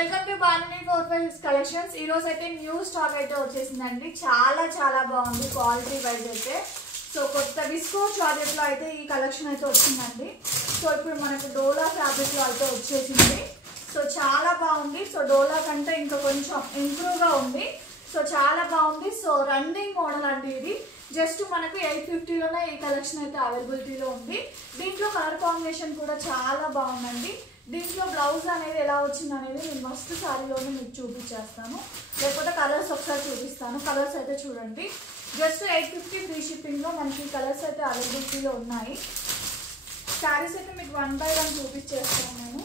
Welcome to బాలిని 456 collections. ఈ రోజు అయితే న్యూ స్టాక్ అయితే వచ్చేసిందండి. చాలా చాలా బాగుంది క్వాలిటీ వైజ్ అయితే. సో కొత్త విస్కో జార్జెట్ లో అయితే ఈ కలెక్షన్ అయితే వచ్చిందండి. సో ఇప్పుడు మనకు డోలా ఫ్యాబ్రిక్ లో అయితే వచ్చేసింది. సో చాలా బాగుంది. సో డోలా కంటే ఇంకా కొంచెం ఇంప్రూవ్ గా ఉంది. సో చాలా బాగుంది. సో రన్నింగ్ మోడల్ అండి ఇది. జస్ట్ మనకు 850 లోనే ఈ కలెక్షన్ అయితే అవైలబిలిటీలో ఉంది. దీంట్లో కలర్ కాంబినేషన్ కూడా చాలా బాగుందండి. దీంట్లో బ్లౌజ్ అనేది ఎలా వచ్చింది అనేది నేను మస్ట్ శారీలోనే మీకు చూపించేస్తాను, లేకపోతే కలర్స్ ఒకసారి చూపిస్తాను. కలర్స్ అయితే చూడండి, జస్ట్ 850 ఫ్రీ షిప్పింగ్లో మనకి కలర్స్ అయితే అవైలబిలిటీలో ఉన్నాయి. శారీస్ అయితే మీకు 1 by 1 చూపించేస్తాను నేను.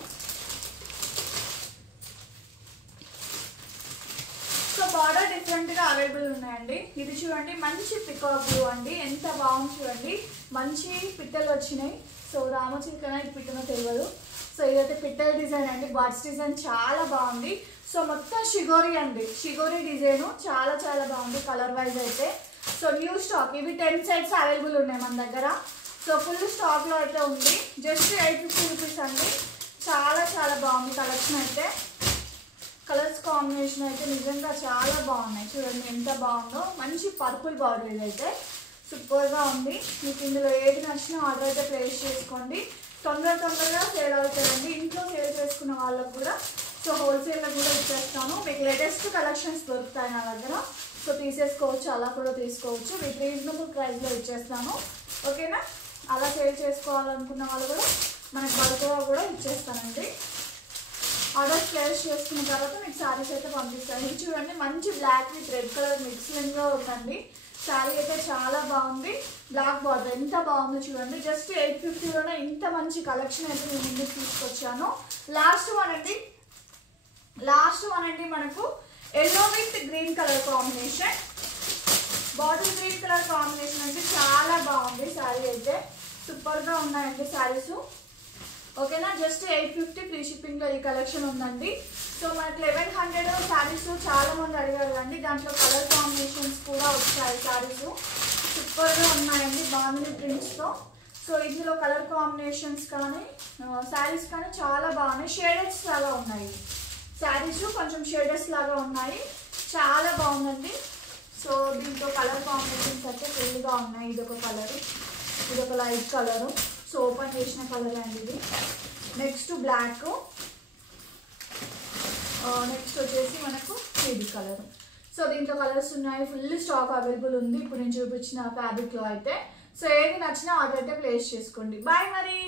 సో బార్డర్ డిఫరెంట్గా అవైలబుల్ ఉన్నాయండి. ఇది చూడండి, మంచి పికాక్ బ్లూ అండి, ఎంత బాగుంది చూడండి. మంచి పిట్టలు వచ్చినాయి. సో రామచిలుకన ఇది పిట్టనో తెలియదు. సో ఇదైతే పిట్టల డిజైన్ అండి, బర్డ్స్ డిజైన్ చాలా బాగుంది. సో మొత్తం షిగోరీ అండి, షిగోరీ డిజైన్ చాలా చాలా బాగుంది కలర్ వైజ్ అయితే. సో న్యూ స్టాక్, ఇవి 10 సెట్స్ అవైలబుల్ ఉన్నాయి మన దగ్గర. సో ఫుల్ స్టాక్లో అయితే ఉంది. జస్ట్ 850 రూపీస్ అండి. చాలా చాలా బాగుంది కలెక్షన్ అయితే. కలర్స్ కాంబినేషన్ అయితే నిజంగా చాలా బాగున్నాయి. చూడండి ఎంత బాగుందో. మంచి పర్పుల్ బార్డర్ ఇదైతే సూపర్గా ఉంది. మీకు ఇందులో ఏది నచ్చినా ఆర్డర్ అయితే ప్లేస్ చేసుకోండి. తొందరగా సేల్ అవుతాయండి. ఇంట్లో సేల్ చేసుకున్న వాళ్ళకు కూడా సో హోల్సేల్లో కూడా ఇచ్చేస్తాను. మీకు లేటెస్ట్ కలెక్షన్స్ దొరుకుతాయి నా దగ్గర. సో తీసేసుకోవచ్చు, అలా కూడా తీసుకోవచ్చు. విత్ రీజనబుల్ ప్రైస్లో ఇచ్చేస్తాను. ఓకేనా? అలా సేల్ చేసుకోవాలనుకున్న వాళ్ళు కూడా మనకి బల్క్గా కూడా ఇచ్చేస్తానండి. ఆర్డర్స్ ప్లేస్ చేసుకున్న తర్వాత మీకు శారీస్ అయితే పంపిస్తాను. ఇది చూడండి, మంచి బ్లాక్ విత్ రెడ్ కలర్ మిక్సింగ్లో ఉందండి. శారీ అయితే చాలా బాగుంది. బ్లాక్ బార్డర్ ఎంత బాగుందో చూడండి. జస్ట్ 850లోనే ఇంత మంచి కలెక్షన్ అయితే నేను ముందుకు తీసుకొచ్చాను. లాస్ట్ వన్ అండి మనకు yellow with green colour combination, bottle green colour combination అంటే చాలా బాగుంది. శారీ అయితే సూపర్గా ఉన్నాయండి శారీస్. ఓకేనా? జస్ట్ 850 ఫ్రీ షిప్పింగ్లో ఈ కలెక్షన్ ఉందండి. సో మనకి 1100 శారీస్ చాలా మంది అడిగారు అండి. దాంట్లో కలర్ కాంబినేషన్స్ కూడా వచ్చాయి. శారీస్ సూపర్గా ఉన్నాయండి, బాగుంది ప్రింట్స్తో. సో ఇందులో కలర్ కాంబినేషన్స్ కానీ శారీస్ కానీ చాలా బాగున్నాయి. షేడెడ్స్ లాగా ఉన్నాయి శారీస్, కొంచెం షేడెడ్స్ లాగా ఉన్నాయి. చాలా బాగుందండి. సో దీంట్లో కలర్ కాంబినేషన్స్ అయితే ఫుల్గా ఉన్నాయి. ఇదొక కలరు, ఇదొక లైట్ కలరు. సో ఓపెన్ చేసిన కలర్ అండి ఇది. నెక్స్ట్ బ్లాక్, నెక్స్ట్ వచ్చేసి మనకు ఇది కలర్. సో దీంట్లో కలర్స్ ఉన్నాయి. ఫుల్ స్టాక్ అవైలబుల్ ఉంది ఇప్పుడు నేను చూపించిన ఫ్యాబ్రిక్లో అయితే. సో ఏది నచ్చినా ఆర్డర్ అయితే ప్లేస్ చేసుకోండి. బాయ్ మరి.